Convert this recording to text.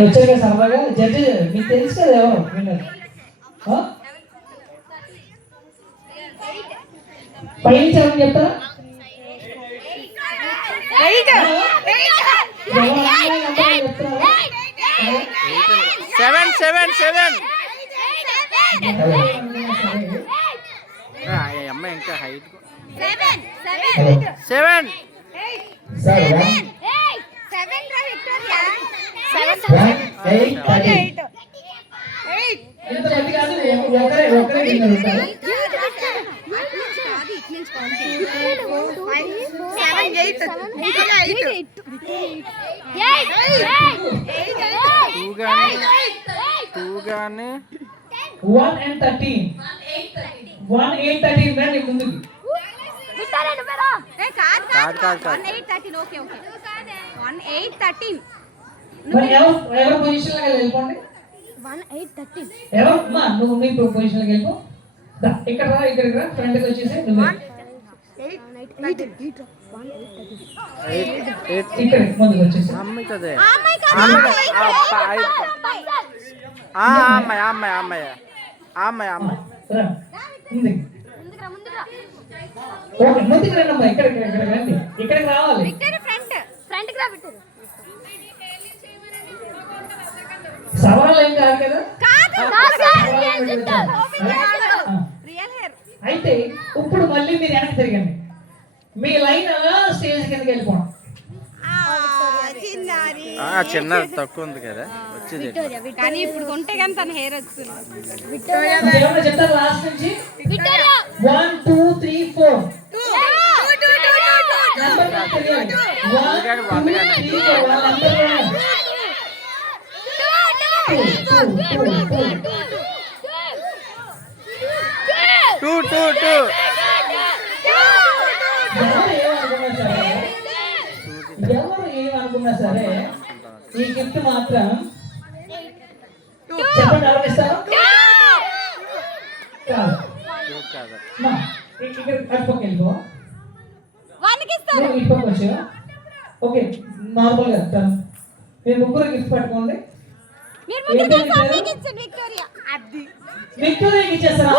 వచ్చాక సరదాగా జడ్జి మీకు తెలుసు కదా ఎవరు విన్నర్ పైన చెప్పని చెప్తారా అమ్మాయి ఇంకా హైట్ 7 1 and 13 రండి ముందుకి ఎవరు పొజిషన్ లోకి వెళ్ళిపోండి ఎవరు నువ్వు నీ పొజిషన్ లోకి వెళ్ళిపో ఇక్కడ రా ఇక్కడికి రా ఫ్రంట్కి వచ్చేసి నువ్వు ఇక్కడ ముందుకు వచ్చేసి ఓకే ముందుకు రండి అమ్మా ఇక్కడికి రండి ఇక్కడికి రావాలి సవాళ్ళు ఏం కాదు కదా అయితే ఇప్పుడు మళ్ళీ మీరు వెనక్కి తిరగండి మీ లైన్ స్టేజ్ కిందకి వెళ్ళిపోండి చిన్న తక్కువ ఉంది కదా వచ్చేది కానీ ఇప్పుడు కొంటే కానీ తన హెయిర్ వస్తుంది చెప్తారు లాస్ట్ నుంచి 1 2 3 4 ఎవరు ఏమనుకున్నా సరే ఈ గిఫ్ట్ మాత్రం చెప్పండి ఎవరు ఇస్తారు ఇక్కడ అటుపక్క వెళ్ళిపో ఇటుపక్క వచ్చా ఓకే నార్మల్గా మీరు ముగ్గురు గిఫ్ట్ పట్టుకోండి విక్టోరియాకి ఇచ్చేస్తారా